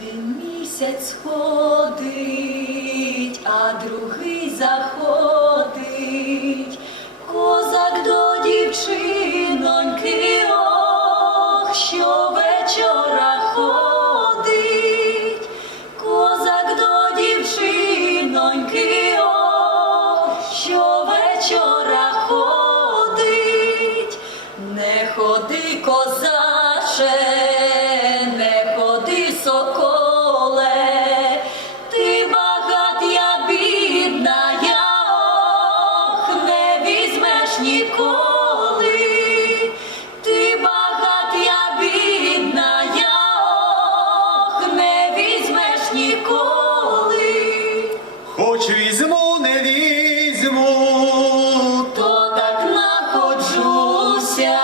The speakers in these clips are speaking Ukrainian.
Один місяць ходить, а другий заходить. Козак до дівчиноньки, ох, щовечора ходить. Козак до дівчиноньки, ох, щовечора ходить. Не ходи, козаче, візьму, То так находжуся,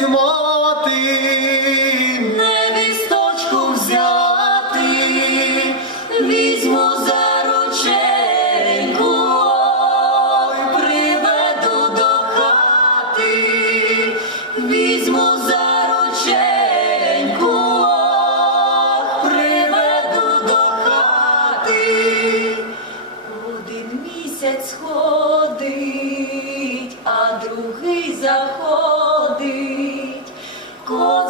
дозволить мати. невісточку взяти, візьму за рученьку, приведу до хати, візьму за рученьку, приведу до хати. Один місяць ходить, а другий заходить. Козак